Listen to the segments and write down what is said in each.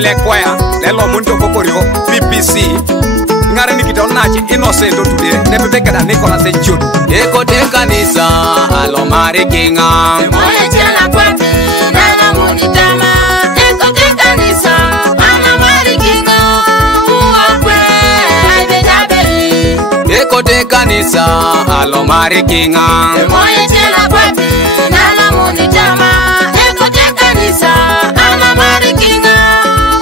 le kwaya le lo mun to kokorio PPC ngare ni kita onache innocent today ne bebe kada Nicholas Enchodo eko te kanisa alo mari kinga moye chela kwati nana munitama eko te kanisa ana mari kinga uokwe aibejabe eko te kanisa alo mari kinga moye chela kwati nana munitama eko te kanisa ana mari kinga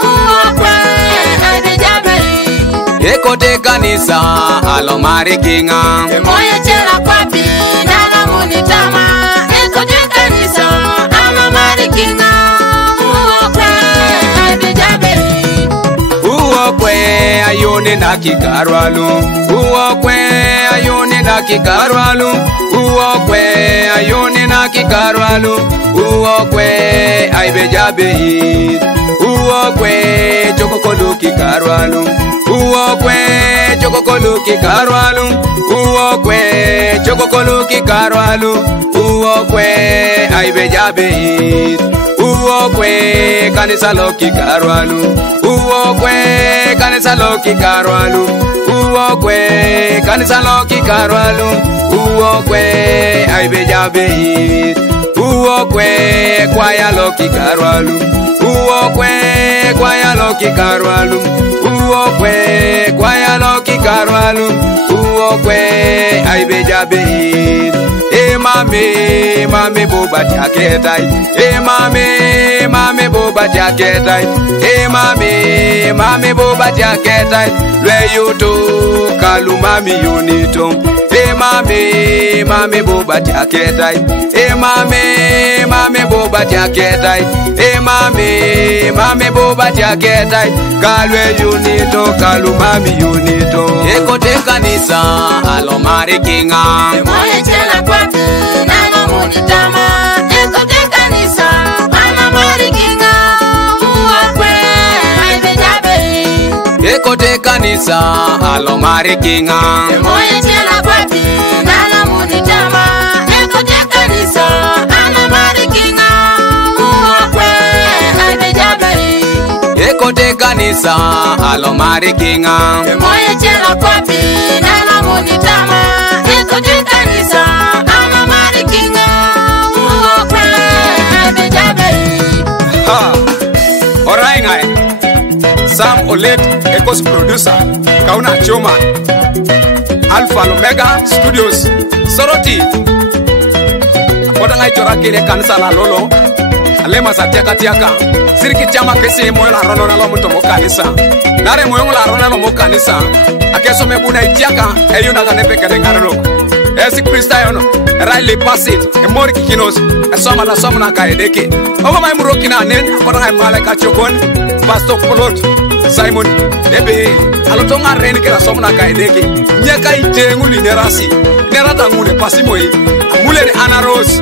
uokwe aibejabe eko te kanisa alo mari kinga moye chela kwati nana munitama eko te kanisa ana mari kinga uokwe aibejabe uokwe ayone na kikarwalu uokwe ayone na kikarwalu uokwe ayone na kikarwalu uokwe aibejabe uokwe chokokolo kikarwalu uokwe chokokolo kikarwalu uokwe chokokolo kikarwalu uokwe aibejabe uokwe kanisa lo kikarwalu uokwe kanisa lo kikarwalu uokwe kanisa lo kikarwalu uokwe aibejabe uokwe kwaya lo kikarwalu uokwe kwaya lo kikarwalu uokwe kwaya lo kikarwalu uokwe aibejabe mame boba jaketai mame boba jaketai mame boba jaketai le yuto kalumami unito mame boba jaketai mame boba jaketai mame boba jaketai kalwe unito kalumami unito eko te kanisa alo mari kinga moye chela kwati nana munitama eko te kanisa ana mari kinga uokwe aibejabe eko te kanisa alo mari kinga moye chela kwati nana munitama eko te kanisa ana mari kinga uokwe aibejabe eko te kanisa alo mari kinga moye chela kwati nana munitama eko te kanisa ana mari kinga uokwe aibejabe ha orai ngai Sam Olet Ecos producer Kauna Choma Alpha Omega Studios Soroti Koda ngai chora kile kanisa la lolo alema sa tiaka siriki chama kesi moyo la rono na lo mto mo kanisa nare moyo la rono lo mo kanisa akeso me buna itiaka eyuna ga nepe kede ngarolo esi krista yono raile pasit e mori kinos e soma na kaedeke oba mai muroki na nen koda ngai mala ka chokon pastor Polot Simon bebe alotonga reni kera soma na kaedeke nyaka itengu linerasi nerata ngule pasimoi amule ni Ana Rose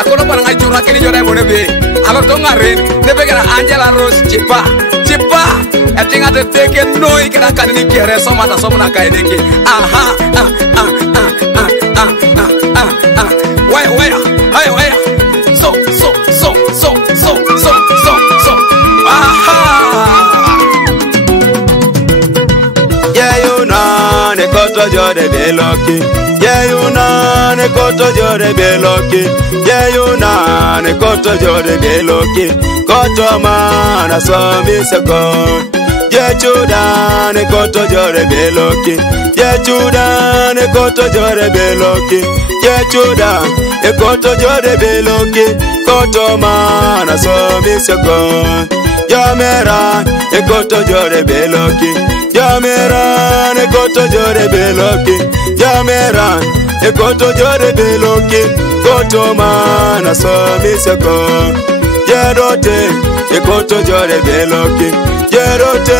akono para ngai chura kini jora bone be alotonga reni nebe kera Angela Rose chipa atinga de teke noi kera kanini kere soma na kaedeke aha waya so aha yeyuna ne koto jode beloki yeyuna ne koto jode beloki yeyuna ne koto jode beloki koto mana somi seko yechuda ne koto jode beloki yechuda ne koto jode beloki yechuda ne koto jode beloki koto mana somi seko yamera ne koto jode beloki yamera ne koto jode beloki yamera ne koto jode beloki koto mana somi seko yerote ne koto jode beloki yerote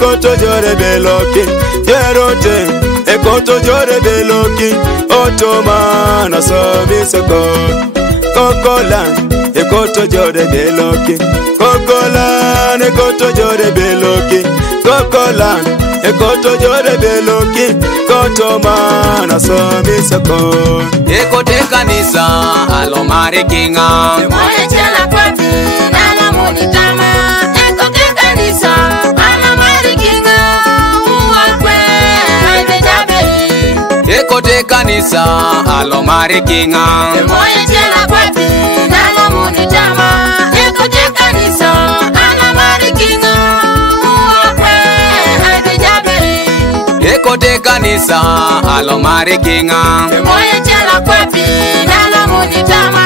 koto jode beloki yerote ne koto jode beloki koto mana somi seko kokola ne koto jode beloki kokola ne koto jode beloki kokola e koto jode beloki koto mana somi seko eko te kanisa alo mari kinga moye chela kwati nana munitama eko te kanisa kanisa ana marikinga uwakwe aibenyabei Ekote kanisa alo marikinga moye jela kwati nalo munitama ekote kanisa ana marikinga uwakwe aibenyabei Ekote kanisa alo marikinga moye jela kwati nalo munitama